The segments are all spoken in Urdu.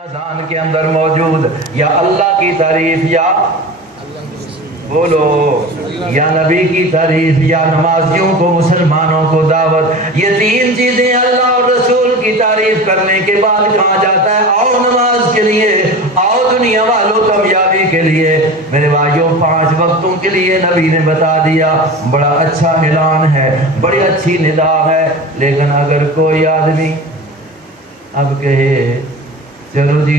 اذان کے اندر موجود یا اللہ کی تعریف یا بولو یا نبی کی تعریف یا نمازیوں کو مسلمانوں کو دعوت، یہ تین چیزیں اللہ اور رسول کی تعریف کرنے کے بعد کہا جاتا ہے آؤ نماز کے لیے، آؤ دنیا والوں کامیابی کے لیے۔ میرے بھائیوں 5 وقتوں کے لیے نبی نے بتا دیا، بڑا اچھا اعلان ہے، بڑی اچھی ندا ہے۔ لیکن اگر کوئی آدمی اب کہے چلو جی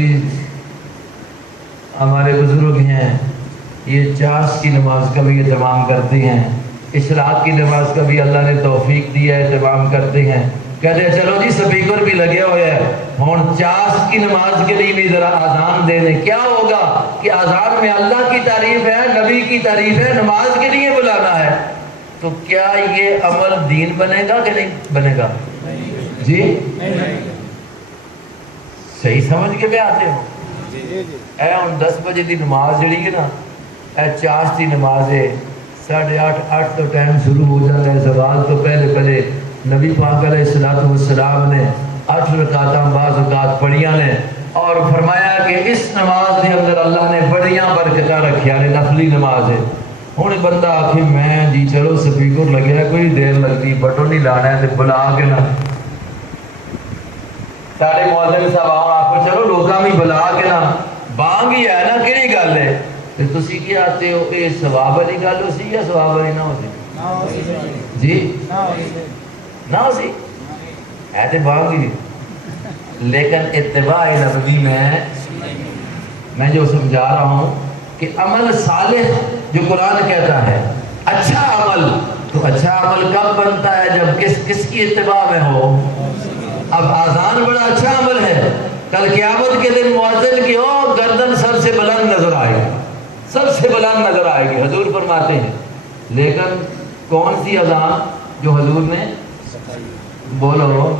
ہمارے بزرگ ہیں یہ چاش کی نماز کا بھی اہتمام کرتے ہیں، اشراق کی نماز کا بھی اللہ نے توفیق دیا ہے اہتمام کرتے ہیں، کہتے ہیں چلو جی سپیکر بھی لگے ہوئے ہیں ہوں چاش کی نماز کے لیے بھی ذرا اذان دے دیں۔ کیا ہوگا کہ اذان میں اللہ کی تعریف ہے، نبی کی تعریف ہے، نماز کے لیے بلانا ہے، تو کیا یہ عمل دین بنے گا کہ نہیں بنے گا؟ جی صحیح سمجھ کے بھی آتے ہو؟ اے ہوں 10 بجے دی نماز جڑی ہے نا، اے چاش دی نماز ہے 8:30 تو ٹائم شروع ہو جاتا ہے، زوال تو پہلے نبی پاک علیہ السلام نے 8 رکعتاں بعض اوقات پڑھیاں نے اور فرمایا کہ اس نماز کے اندر اللہ نے بڑیاں برکتاں رکھیا نے، نفلی نماز ہے۔ ہوں بندہ آخے میں جی چلو سپیکر لگے ہے کوئی دیر لگتی بٹن نہیں لانا ہے تو بلا کے نا سارے مؤذن صاحب آپ چلو لوکاں بھی بلا کے نا بانگ ہی ہے نا کہڑی گل ہے تے تسی کیا آتے ہو یہ ثواب والی گل ہو سی یا ثواب والی نہ ہو سی؟ جی نہ ہو سی ہے تے بانگ ہی، لیکن اتباع نبوی میں جو سمجھا رہا ہوں کہ عمل صالح جو قرآن کہتا ہے اچھا عمل، تو اچھا عمل کب بنتا ہے جب کس کی اتباع میں ہو؟ اب آذان بڑا اچھا عمل ہے، کل قیامت کے دن مؤذن کی ہو گردن سب سے بلند نظر آئے گی، سب سے بلند نظر آئے گی، حضور فرماتے ہیں۔ لیکن کون سی اذان جو حضور نے بولو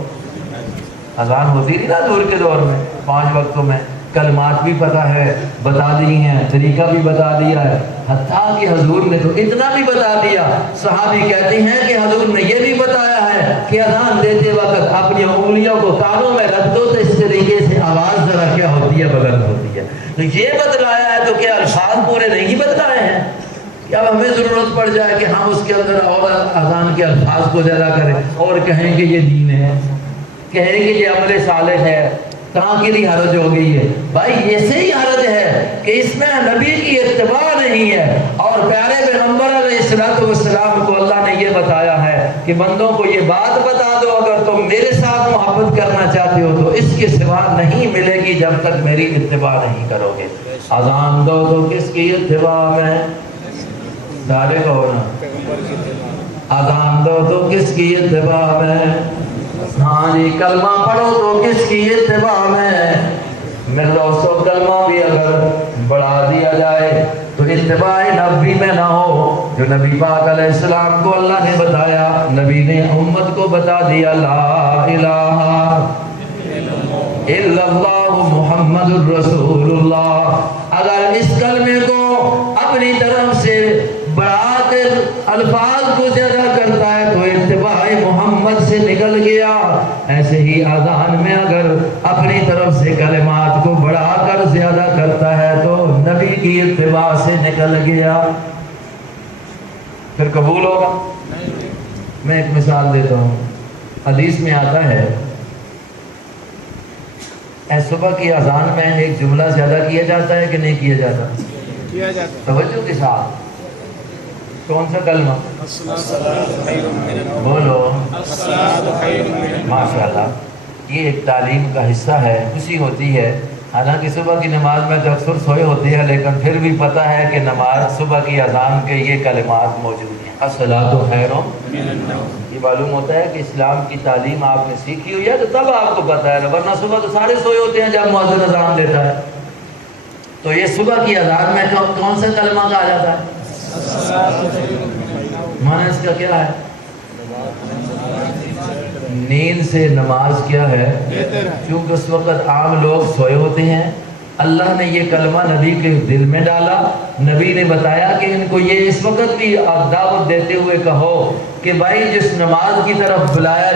اذان ہوتی تھی نا حضور کے دور میں 5 وقتوں میں، کلمات بھی پتہ ہے بتا دی ہیں، طریقہ بھی بتا دیا ہے، حتیٰ کہ حضور نے تو اتنا بھی بتا دیا، صحابی کہتے ہیں کہ حضور نے یہ بھی بتایا ہے کہ اذان دیتے وقت اپنی انگلیوں کو کانوں میں رکھ دو تو اس طریقے سے آواز ذرا کیا ہوتی ہے بلند ہوتی ہے۔ تو یہ بتلایا ہے تو کیا الفاظ پورے نہیں بتلائے ہیں کہ اب ہمیں ضرورت پڑ جائے کہ ہم اس کے اندر اور اذان کے الفاظ کو زیادہ کریں اور کہیں کہ یہ دین ہے، کہیں کہ یہ عمل صالح ہے، کہاں کی بھی حرج ہو گئی ہے؟ بھائی ایسے ہی حرج ہے کہ اس میں نبی کی اتباع نہیں ہے، اور پیارے پیغمبر علیہ السلام کو اللہ نے یہ بتایا ہے کہ بندوں کو یہ بات بتا دو اگر تم میرے ساتھ محبت کرنا چاہتے ہو تو اس کے سوا نہیں ملے گی جب تک میری اتباع نہیں کرو گے۔ اذان دو تو کس کی اتباع میں؟ سارے کہو نا، اذان دو تو کس کی اتباع میں؟ ہاں جی کلمہ پڑھو تو کس کی اتباع میں؟ میرے دوستو کلمہ بھی اگر بڑھا دیا جائے تو اتباع نبی میں نہ ہو، جو نبی پاک علیہ السلام کو اللہ نے بتایا، نبی نے امت کو بتا دیا لا الہ الا اللہ محمد الرسول اللہ۔ اگر اس کلمے کو اپنی طرف سے بڑھا کر الفاظ کو زیادہ کرتا ہے تو اتباع محمد سے نکل گیا۔ ایسے ہی اذان میں اگر اپنی طرف سے کلمات کو بڑھا کر زیادہ کرتا ہے تو نبی کی اتباع سے نکل گیا، پھر قبول ہوگا؟ میں ایک مثال دیتا ہوں، حدیث میں آتا ہے صبح کی اذان میں ایک جملہ زیادہ کیا جاتا ہے کہ نہیں کیا جاتا؟ کیا جاتا۔ توجہ کے ساتھ کون سا کلمہ؟ بولو ماشاءاللہ۔ یہ ایک تعلیم کا حصہ ہے، خوشی ہوتی ہے، حالانکہ صبح کی نماز میں تو اکثر سوئے ہوتے ہیں لیکن پھر بھی پتہ ہے کہ نماز صبح کی اذان کے یہ کلمات موجود ہیں، الصلاۃ خیر من النوم۔ یہ معلوم ہوتا ہے کہ اسلام کی تعلیم آپ نے سیکھی ہوئی ہے تو تب آپ کو پتہ ہے، ورنہ صبح تو سارے سوئے ہوتے ہیں جب مؤذن اذان دیتا ہے۔ تو یہ صبح کی اذان میں کون سا کلمہ کہا جاتا ہے؟ معنی اس کا کیا ہے؟ نیند سے نماز کیا ہے؟ کیونکہ اس وقت عام لوگ سوئے ہوتے ہیں، اللہ نے یہ کلمہ نبی کے دل میں ڈالا، نبی نے بتایا کہ ان کو یہ اس وقت بھی آپ دعوت دیتے ہوئے کہو کہ بھائی جس نماز کی طرف بلایا